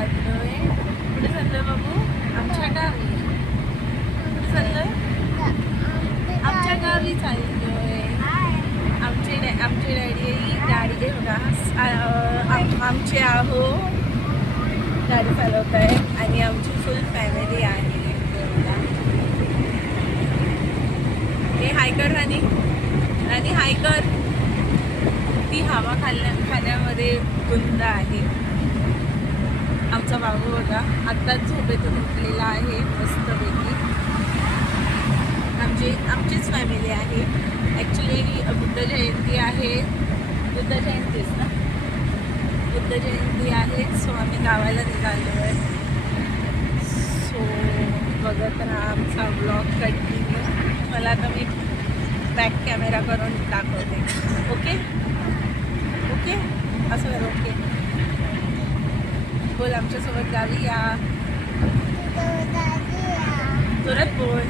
चाललोय. कुठे चाललोय बाबू? आमच्या गावी. कुठे चाललोय? आमच्या गावी चाललोय. आमची डॅडी गाडी आहे बघा. आमचे आहो गाडी चालवत आहे आणि आमची फुल फॅमिली आहे. हे हाय कर राणी, राणी हाय कर. ती हवा खाण्यामध्ये गुंत आहे. आमचा बाबू बघा आत्ताच झोपेतून उठलेला आहे मस्तपैकी. आमचीच फॅमिली आहे. ॲक्च्युली बुद्ध जयंती आहे. बुद्ध जयंतीच ना, बुद्ध जयंती आहे. सो आम्ही गावाला निघालो आहे. सो बघत राहा आमचा ब्लॉग कंटिन्यू. मला आता मी बॅक कॅमेरा करून दाखवते. ओके ओके असं कर. ओके बोल आमच्यासोबत गावी या. जोरात बोल.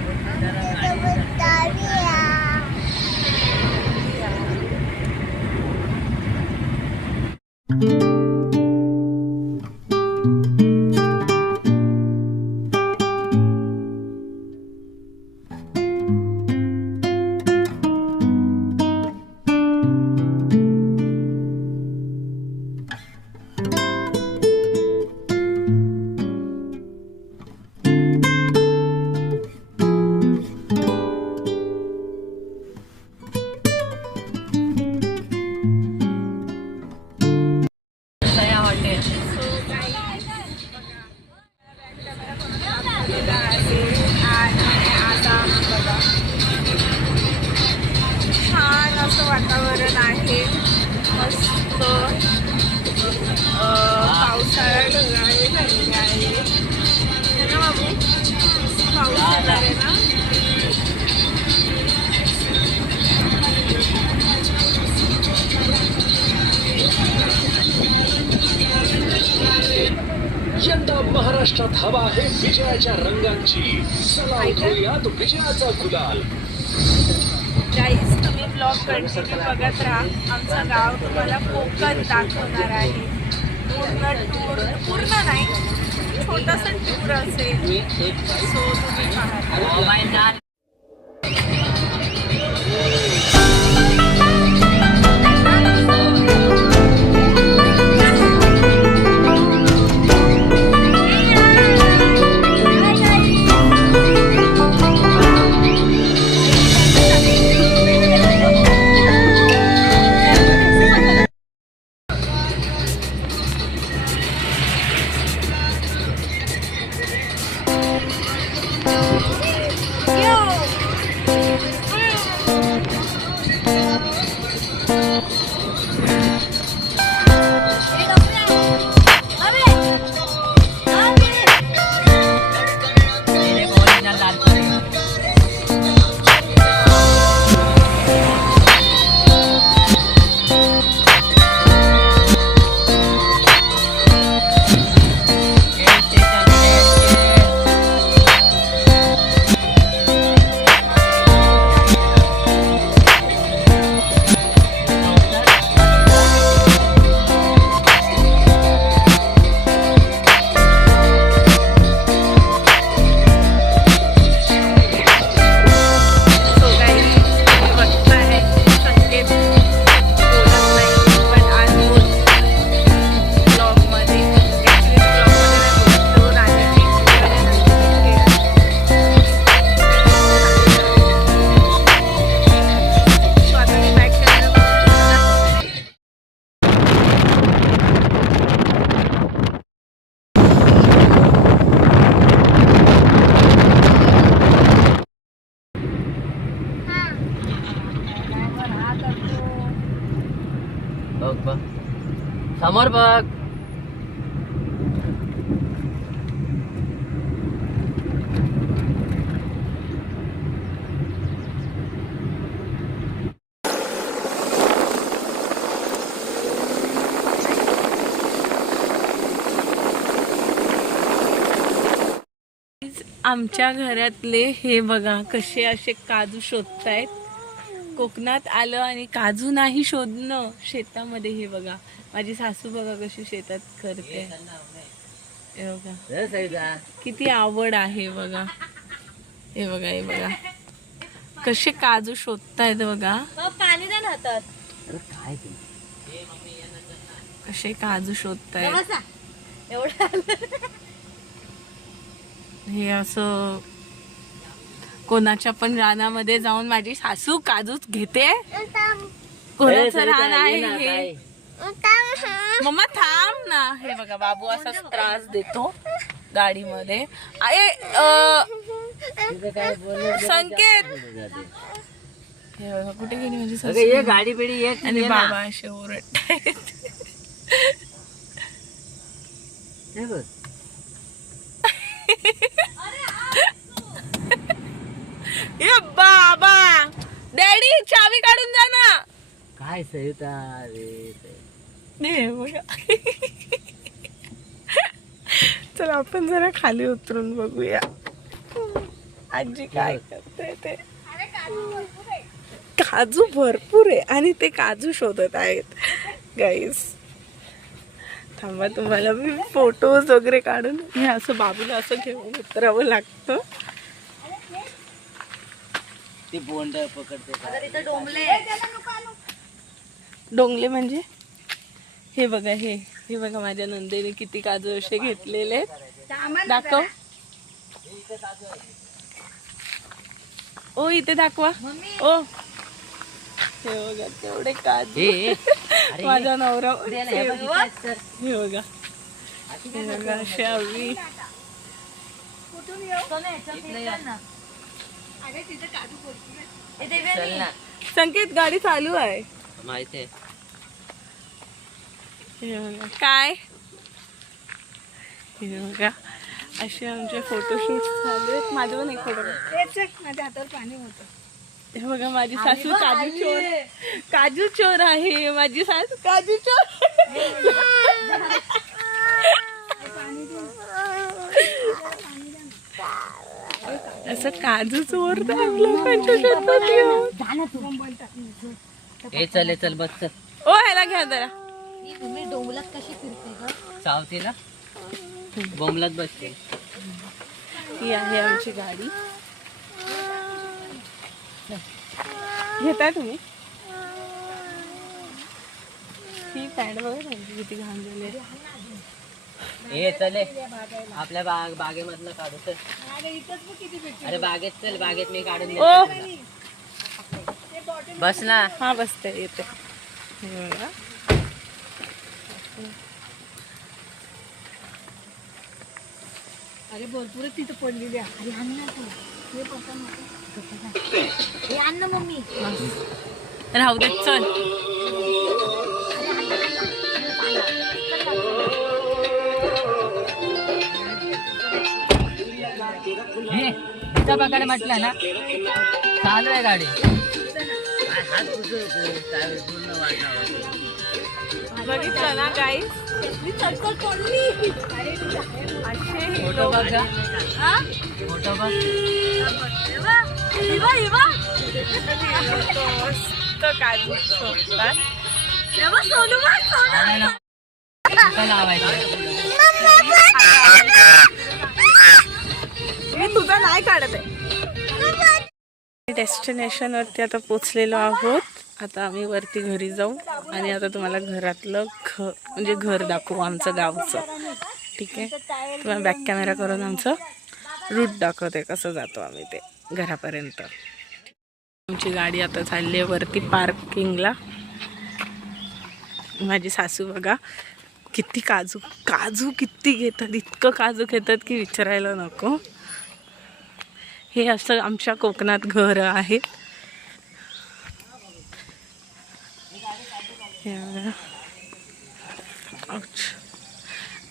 छान असं वातावरण आहे. मस्त पावसाळा ढगाळे झालेले आहे ना बाबू. पाऊस येणार आहे ना. यंदा महाराष्ट्रात हवा आहे विजयाच्या रंगांची. चला उधळूयात विजयाचा गुलाल. गाईज तुम्ही ब्लॉग कंटिन्यू बघत राहा. आमचं गाव तुम्हाला कोकण दाखवणार आहे. पूर्ण नाही, छोटासा टूर असेल. सो तुम्ही पाहा. समोर बघ. आमच्या घरातले हे बघा कसे असे काजू शोधतायत. कोकणात आलं आणि काजू नाही शोधणं शेतामध्ये. हे बघा माझी सासू बघा कशी शेतात करते. हे बघा किती आवड आहे बघा. हे बघा हे बघा कसे काजू शोधतायत बघा. पाणी द्या ना हातात. कसे काजू शोधतायत. एवढं हे असं कोणाच्या पण रानामध्ये जाऊन माझी सासू काजूच घेते. कोणाचं रान आहे हे. मम्मा थांब ना. हे बघा बाबू असाच त्रास देतो गाडीमध्ये. संकेत हे बघा कुठे गेली माझी सासू. गाडी बिडी आणि बाबा असे ओरडतायत. ये बाबा डॅडी चावी काढून जा ना. काय सहिता बघा. चला आपण जरा खाली उतरून बघूया आजी काय करते ते. काजू भरपूर आहे आणि ते काजू शोधत आहेत गाईस. थांबा तुम्हाला मी फोटोज वगैरे काढून. हे असं बाबूला असं घेऊन उतरावं लागतं. ते बोंड पकडते. डोंगले म्हणजे हे बघा. हे बघा माझ्या नंदेने किती काजू असे घेतलेले आहेत. दाखव. ओ इथे दाखवा. ओ हे बघा तेवढे काजू. माझा नवरा. हे बघा हे बघा असे आम्ही. संकेत गाडी चालू आहे माहिती आहे. हे बघा काय. हे बघा असे आमचे फोटोशूट झाले. माझं पण एक फोटो. माझ्या हातावर पाणी होतं. हे बघा माझी सासू काजू चोर. काजू चोर आहे माझी सासू. काजू चोर. असं काजू चोरतात लोकांच्या शेतात घेऊन. चल बस चल. ओ ह्याला घ्या जरा. तुम्ही डोंबलात कशी फिरते का चावतीला. बोंबलात बसते. ही आहे आमची गाडी. घेताय तुम्ही. ही पॅन्ट बघा त्यांची किती घाण झाली आहे. हे चले आपल्या बागेमधलं काढू चल. अरे बागेत चल. बागेत मी काढून देतो. बस ना. हा बसते येते. हे बघा अरे भरपूर तिथं पडलेली आहे. अरे आण ना तू. हे आण ना मम्मी. राहू दे चल. हे पकड म्हटलं ना. चालू आहे गाडी. बघितलं ना गाईस. फोटो बघ. फोटो बघ. मस्त काजू शोधतात. मी तुझा नाही काढत आहे. डेस्टिनेशन वरती आता पोचलेलो आहोत. आता आम्ही वरती घरी जाऊ आणि आता तुम्हाला घरातलं म्हणजे घर दाखवू आमचं गावचं. ठीक आहे. तुम्हाला बॅक कॅमेरा करून आमचं रूट दाखवते कसं जातो आम्ही ते घरापर्यंत. आमची गाडी आता चालली आहे वरती पार्किंगला. माझी सासू बघा किती काजू किती घेतात. इतकं काजू घेतात की विचारायला नको. हे असं आमच्या कोकणात घर आहे.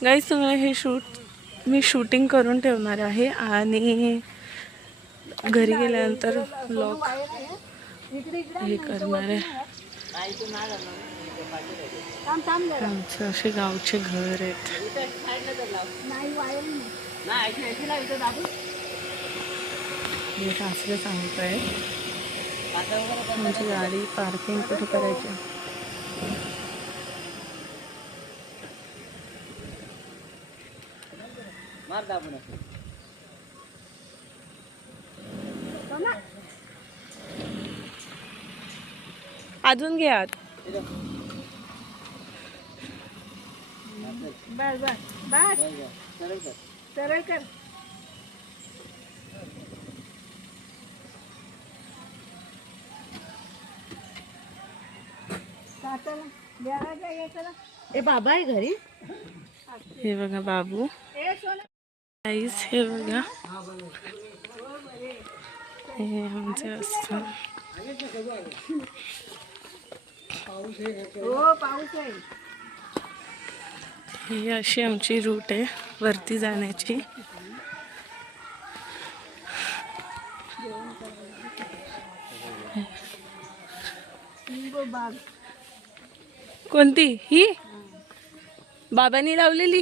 गाईस तुम्हाला हे मी शूटिंग करून ठेवणार आहे आणि घरी गेल्यानंतर व्लॉग हे करणार आहे. आमचे असे गावचे घर आहेत. हे सासरे सांगत आहे आमची गाडी पार्किंग कुठे करायची. मार दाबून असं. अजून घे आत. इथं. बस बस बस बस, बस. सरळ कर. सरळ कर. ए बाबा आहे घरी. हे बघा बाबू. आईस हे बघा. हे आमचे असतं. ही अशी आमची रूट आहे वरती जाण्याची. कोणती ही बाबांनी लावलेली.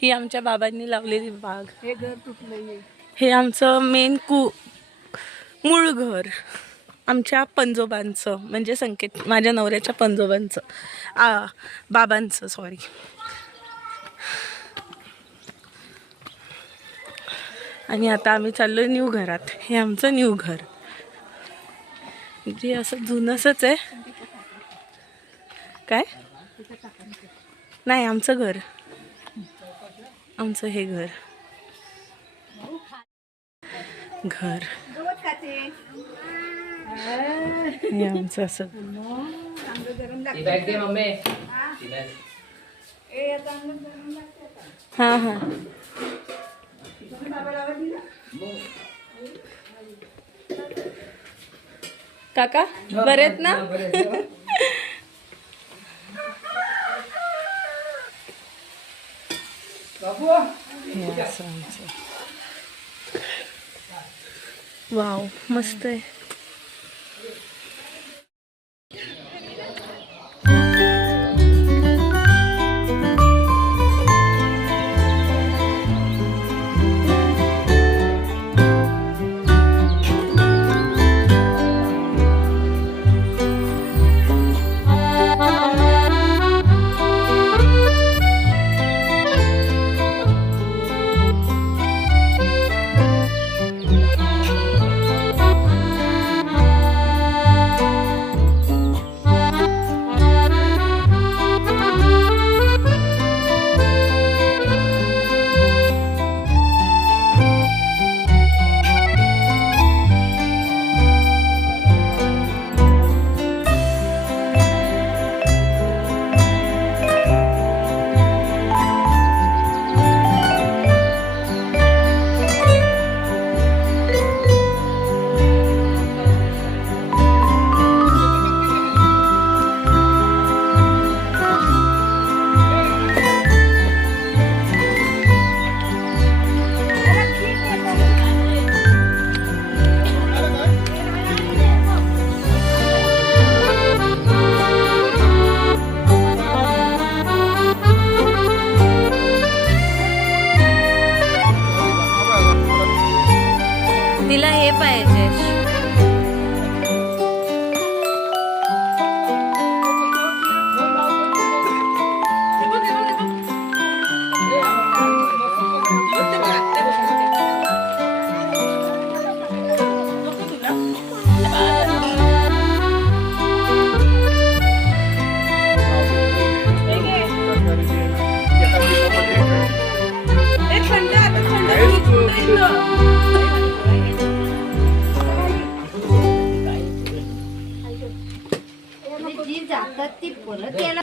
ही आमच्या बाबांनी लावलेली बाग. हे घर तुटलंय. हे आमचं मेन मूळ घर आमच्या पंजोबांचं, म्हणजे संकेत माझ्या नवऱ्याच्या पंजोबांचं, बाबांचं सॉरी. आणि आता आम्ही चाललो न्यू घरात. हे आमचं न्यू घर जे असं जुनसच आहे. काय नाही आमचं घर, आमचं हे घर घर हे आमचं असं. ती बॅग दे मम्मी. ती बॅग. हां हां काका बरे आहेत ना. हे असं आमचं. वाव मस्त आहे. तिला हे पाहिजे. जी जातात ती परत यायला.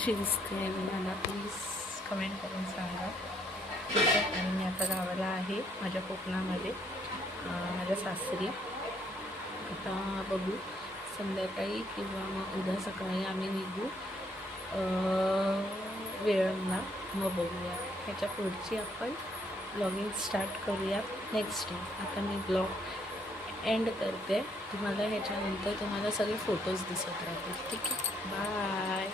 कशी दिसते मला प्लीज कमेंट करून सांगा. ठीक आहे. आणि मी आता गावाला आहे माझ्या कोकणामध्ये, माझ्या सासरी. आता बघू संध्याकाळी किंवा मग उद्या सकाळी आम्ही निघू वेळांना. मग बघूया ह्याच्या पुढची आपण ब्लॉगिंग स्टार्ट करूया नेक्स्ट डे. आता मी ब्लॉग एंड करते. तुम्हाला ह्याच्यानंतर तुम्हाला सगळे फोटोज दिसत राहतील. ठीक आहे. बाय.